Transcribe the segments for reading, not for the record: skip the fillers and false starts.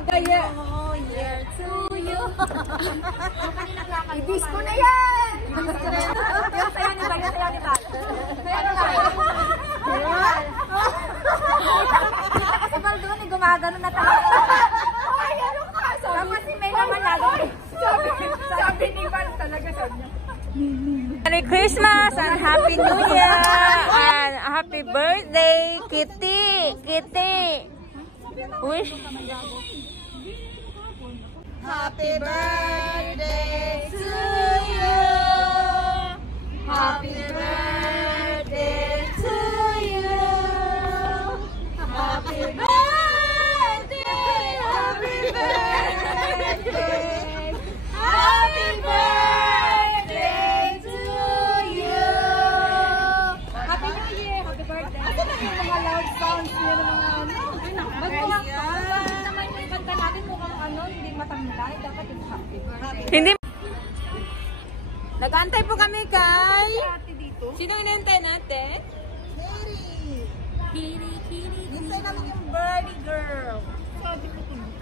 Magaya. Year to you. I-disco na yan! Yung sayo ni Bag, yung sayo ni Bag. Kasi Baldo ni gumagano na talaga. Ay, ano ka? Tapos si May naman lagi. Sabi ni Val talaga sabi niya. Merry Christmas and Happy New Year and Happy Birthday, Kitty! Kitty! Wish. Happy birthday to you. Happy birthday to you. Happy birthday. Happy birthday. Happy birthday to you. Happy New Year. Happy birthday. Asa na yung mga loud sounds niya ng mga ano? Magmukhang naman yung kanta natin mukhang ano, hindi matanglay. Dapat yung happy birthday. Hindi. Nag-antay po kami kay... Ate dito. Sino inantay natin? Kitty, kitty. Hintay namin yung birdie girl.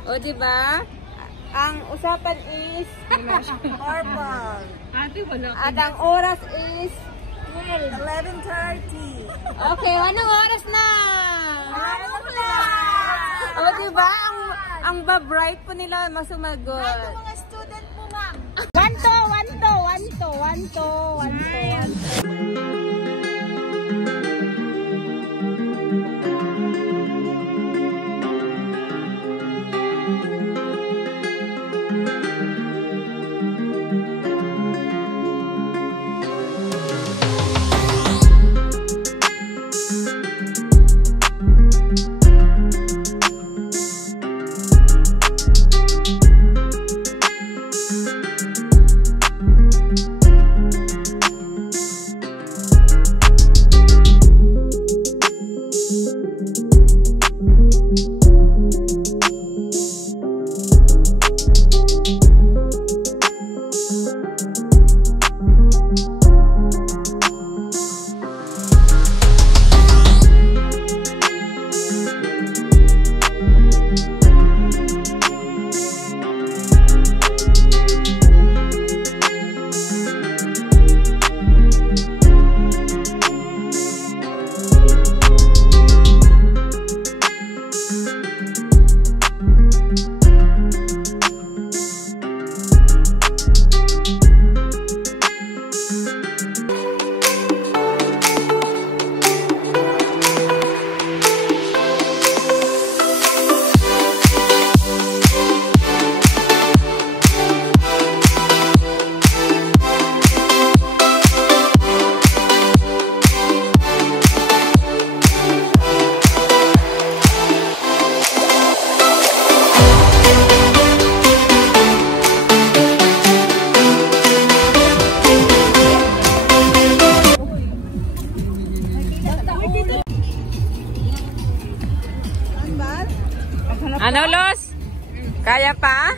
O, diba? Ang usapan is... Purple. Ate, wala. At ang oras is... 11:30. Okay, anong oras na? O, diba? Ang ba-bright po nila masumagot. Mga student mo, ma'am. Wanto. Ano, Los? Kaya pa?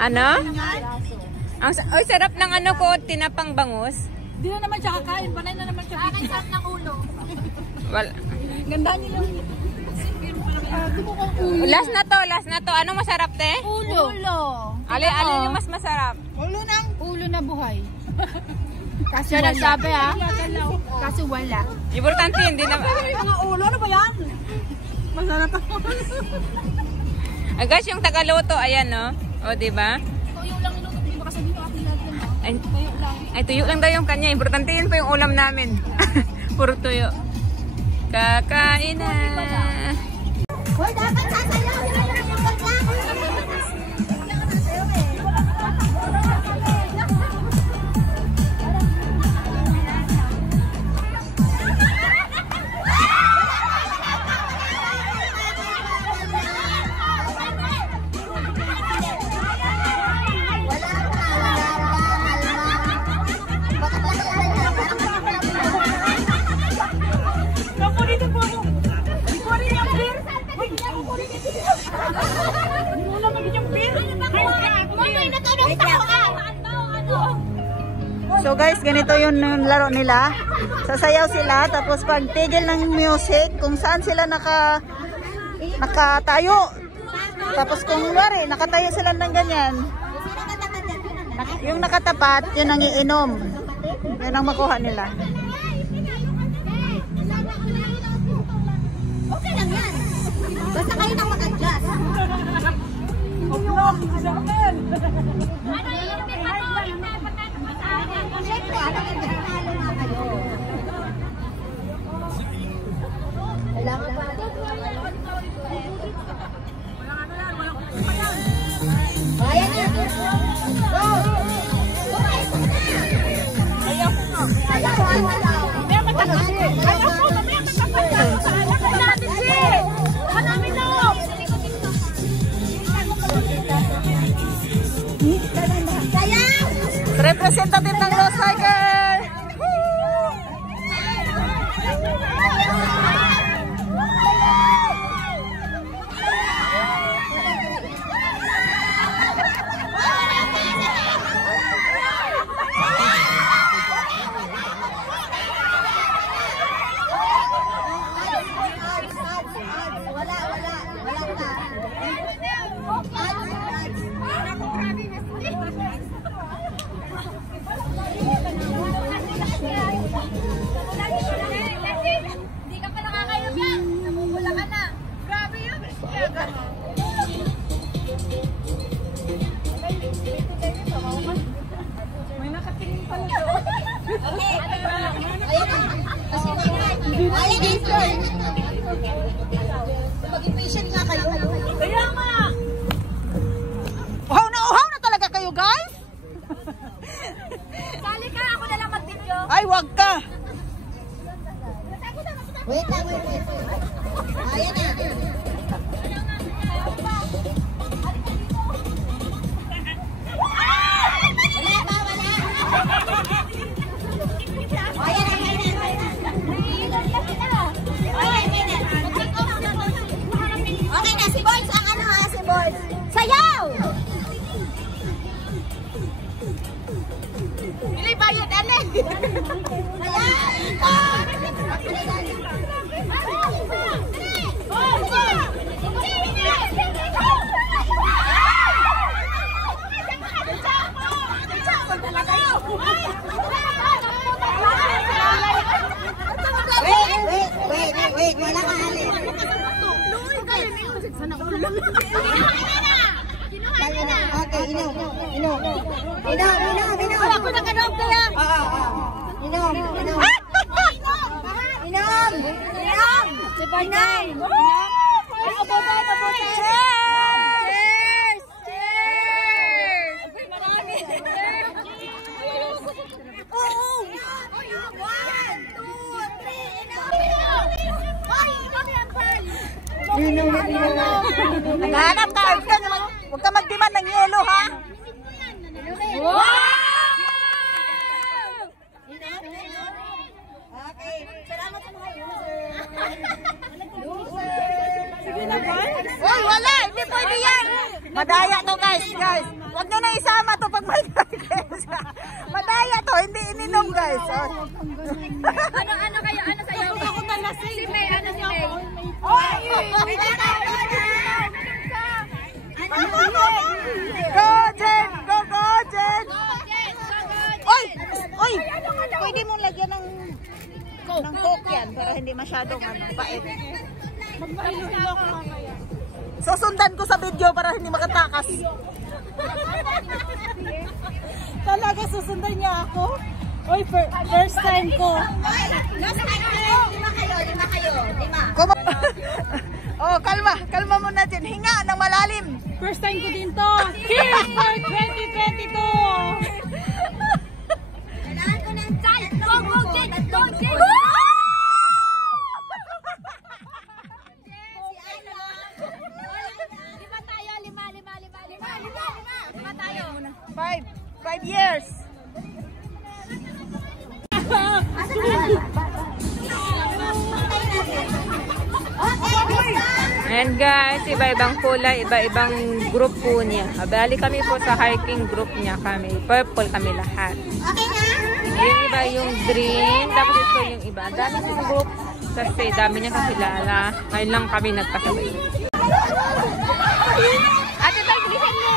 Ano? Ang sarap ng ano ko, tinapang bangus. Di na naman siya kakain. Panay na naman siya. Akin sarap ng ulo. Wala. Ganda niyo lang. Last na to. Anong masarap, te? Ulo. Alin yung mas masarap? Ulo na buhay. Kasi wala. Nagsabi ha? Kasi wala. Importante, hindi na... Mga ulo, ano ba yan? Masarap ako. Guys, yung tagaluto, ayan, no? O, diba? Tuyo lang iluto. Hindi ba kasi dito akin natin. Ay, tuyo lang daw yung kanya. Importante yun pa yung ulam namin. Puro tuyo. Kakain na. Hoy, dapat sasayaw nila yung pagkain. So guys, ganito yung laro nila. Sasayaw sila, tapos pag tigil ng music, kung saan sila nakatayo. Tapos kung wari, nakatayo sila ng ganyan. Yung nakatapat, yun ang iinom. Yun ang makuha nila. Okay lang yan. Basta kayo na mag-adjust. Siyempre, alam yung nagkakalo na kayo. Kailangan pa natin. Ayan na. Go! Ayaw ko na. Ayaw ko na. May matagasi. Ayaw ko na. May matagasi. Natin si! Hanapin na! Sayaw! Representative ng Lost Cycle! Hindi ka pa nakakayod yan. Namumula ka na. Grabe yun. May nakatingin pala doon. Okay. Ayan na. Ayan na. Maging patient nga kayo. Kaya nga! Uhaw na talaga kayo, guys? Sali ka. Ako na lang mag-video. Ay, wag ka! Wait lang, wait. Ayan na. Wala ba, wala? Ayan na, ayan na. Okay na, si Boys ang ano ha, si Boys. Sayaw! Pili bayad, ale! Wait, wala ka alin. Okay, inom. Ako nakanood kaya! Inom. Si Barnay! Abutan! Cheers! Cheers! Marami! Naghanap ka! Huwag ka mag-demand ng yelo, ha? Okay, salamat sa mga user. Sige na, guys! Uy, wala! Hindi pwede yan! Madaya to, guys! Huwag nyo na isama to pag may guys. Madaya to, hindi ininom, guys. Ano kayo? Ano sa'yo? Ako talasing! Si May, ano si May? Go, Jen! Go, Jen! Uy! Pwede mong lagyan ng coke yan para hindi masyadong pait. Magpahilo-hilo ako mamaya. Susundan ko sa video para hindi makatakas. Talaga susundan niya ako? Uy, first time ko. Lima kayo. Oh, kalma muna din. Hinga ng malalim. First time ko din to. Cheers for 2022! Kailangan ko ng chance. Go, Jen! Lima tayo, lima tayo. 5 years. And guys, iba-ibang kulay, iba-ibang group po niya. Bali kami po sa hiking group niya kami. Purple kami lahat. Okay na? Yung iba yung drink, tapos ito yung iba. Dami ng group kasi dami niya kakilala. Ngayon lang kami nagkasabay. Ate, tayo, bilisan mo!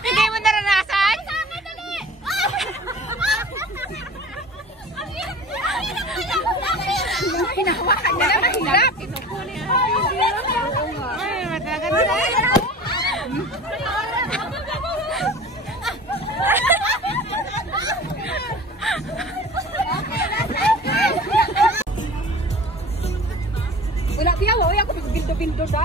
Hindi mo naranasan? Hinahawakan niya na mahirap. Ay, matalaga na. Wala, tiyaw, ako bindo-bindo da.